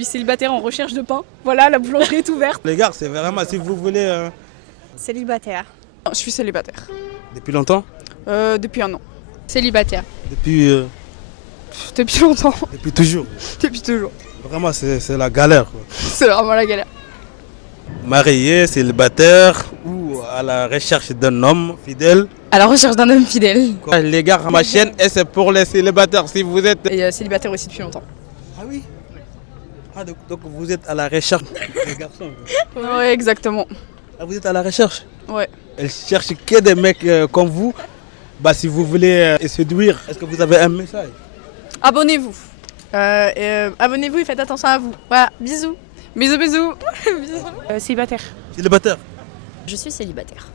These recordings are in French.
suis célibataire en recherche de pain. Voilà, la boulangerie est ouverte. Les gars, c'est vraiment si vous voulez... Célibataire. Je suis célibataire. Depuis longtemps? Depuis 1 an. Célibataire. Depuis... Depuis longtemps. Depuis toujours. Depuis toujours. Vraiment, c'est la galère, quoi. C'est vraiment la galère. Marié, célibataire ou à la recherche d'un homme fidèle. À la recherche d'un homme fidèle. Les gars, ma chaîne, et c'est pour les célibataires. Si vous êtes... Et célibataire aussi depuis longtemps. Ah oui? Ah, donc vous êtes à la recherche des garçons. Ouais, exactement. Ah, vous êtes à la recherche? Ouais. Elle cherche que des mecs comme vous. Bah, si vous voulez séduire, est-ce que vous avez un message? Abonnez-vous. Abonnez-vous et faites attention à vous. Voilà, bisous. Bisous, bisous. Célibataire. Célibataire? Je suis célibataire.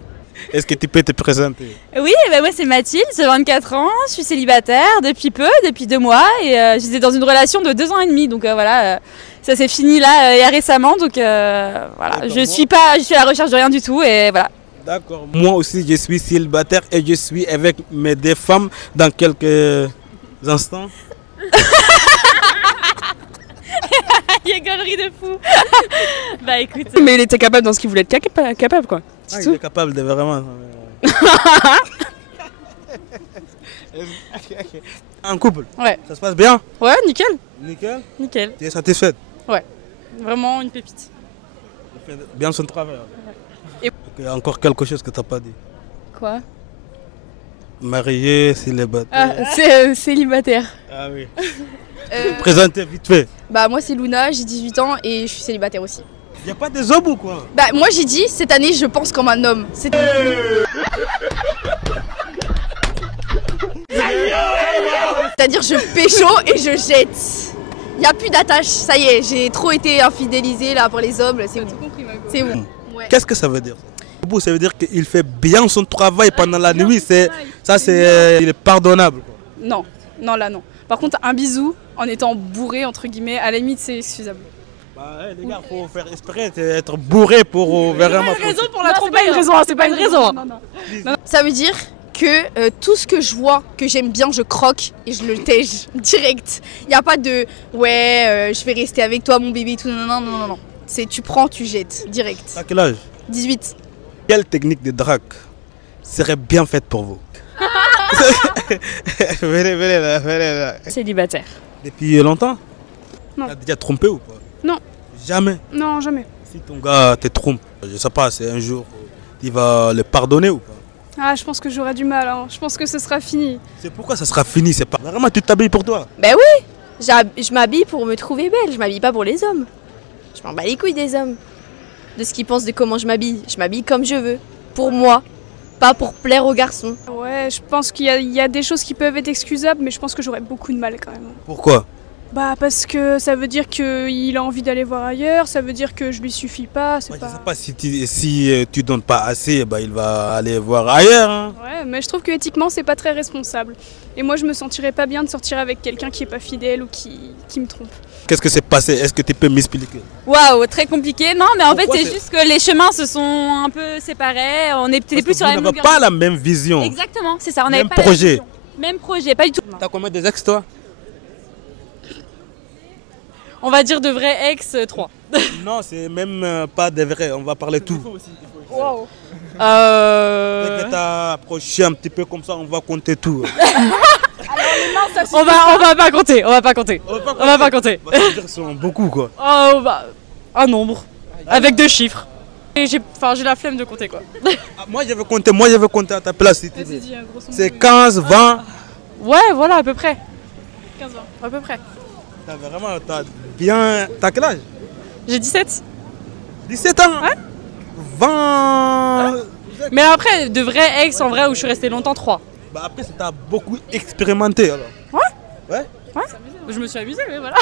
Est-ce que tu peux te présenter? Oui, bah moi c'est Mathilde, j'ai 24 ans, je suis célibataire depuis peu, depuis 2 mois et j'étais dans une relation de 2 ans et demi, donc voilà, ça s'est fini là il y a récemment, donc voilà, je suis à la recherche de rien du tout et voilà. D'accord. Moi aussi je suis célibataire et je suis avec mes 2 femmes dans quelques instants. Il y a galerie de fou. Bah écoute. Mais il était capable dans ce qu'il voulait être capable quoi. Ah, il est capable de vraiment... Un couple? Ouais. Ça se passe bien? Ouais, nickel. Nickel? Nickel. Tu es satisfaite? Ouais. Vraiment une pépite. Il fait bien son travail. Et... Il y a encore quelque chose que tu n'as pas dit. Quoi? Marié, célibataire. Ah, c'est célibataire. Ah oui. Présentez vite fait. Bah moi c'est Luna, j'ai 18 ans et je suis célibataire aussi. Il n'y a pas des hommes ou quoi? Bah moi j'ai dit cette année je pense comme un homme. C'est-à-dire je pécho et je jette. Il n'y a plus d'attache, ça y est, j'ai trop été infidélisée là pour les hommes, c'est bon. C'est bon. Ouais. Qu'est-ce que ça veut dire? Ça veut dire qu'il fait bien son travail pendant la nuit, il est pardonnable. Non, non là non. Par contre un bisou en étant bourré entre guillemets, à la limite c'est excusable. Bah ouais, les gars, il faut faire esprit d'être bourré pour vraiment... C'est pas une raison pour la tromper, c'est pas une raison. Ça veut dire que tout ce que je vois, que j'aime bien, je croque et je le tège direct. Il n'y a pas de ouais, je vais rester avec toi mon bébé, tout. Non. C'est tu prends, tu jettes direct. À quel âge? 18. Quelle technique de drague serait bien faite pour vous? venez là. Célibataire. Depuis longtemps? Non. Tu as déjà trompé ou pas? Non. Jamais? Non, jamais. Si ton gars te trompe, je sais pas, c'est un jour, tu vas le pardonner ou pas? Ah, je pense que j'aurai du mal, hein. Je pense que ce sera fini. C'est pourquoi ça sera fini, c'est pas vraiment tu t'habilles pour toi. Bah oui, je m'habille pour me trouver belle, je m'habille pas pour les hommes. Je m'en bats les couilles des hommes. De ce qu'ils pensent de comment je m'habille comme je veux. Pour moi, pas pour plaire aux garçons. Ouais, je pense qu'il y a des choses qui peuvent être excusables, mais je pense que j'aurais beaucoup de mal quand même. Pourquoi? Bah parce que ça veut dire qu'il a envie d'aller voir ailleurs, ça veut dire que je lui suffis pas, c'est Moi, pas... je sais pas si tu donnes pas assez, bah, il va aller voir ailleurs. Hein. Ouais, mais je trouve que éthiquement c'est pas très responsable. Et moi je me sentirais pas bien de sortir avec quelqu'un qui est pas fidèle ou qui me trompe. Qu'est-ce que c'est passé? Est-ce que tu peux m'expliquer? Waouh, très compliqué. Non, mais en Pourquoi fait c'est juste que les chemins se sont un peu séparés. On est peut-être plus sur la même longueur. longueur. Pas la même vision. Exactement, c'est ça. On Même n'avait pas projet. la même vision. Même projet, pas du tout. T'as combien des ex toi? On va dire de vrais ex 3. Non, c'est même pas des vrais, on va parler tout. Wow. Dès que t'as approché un petit peu comme ça, on va compter tout. On va pas compter. On va pas compter. Bah, c'est-à-dire qu'ils sont beaucoup quoi. Oh, bah, un nombre. Avec 2 chiffres. Et j'ai la flemme de compter quoi. Ah, moi je vais compter à ta place si tu veux. C'est 15, 20. Ouais, voilà, à peu près. 15 ans, à peu près. T'as quel âge? J'ai 17. 17 ans? Ouais. 20. Ouais. Mais après, de vrais ex en vrai où je suis restée longtemps, 3. Bah après, t'as beaucoup expérimenté alors. Ouais. Ouais? Je me suis amusée, mais voilà.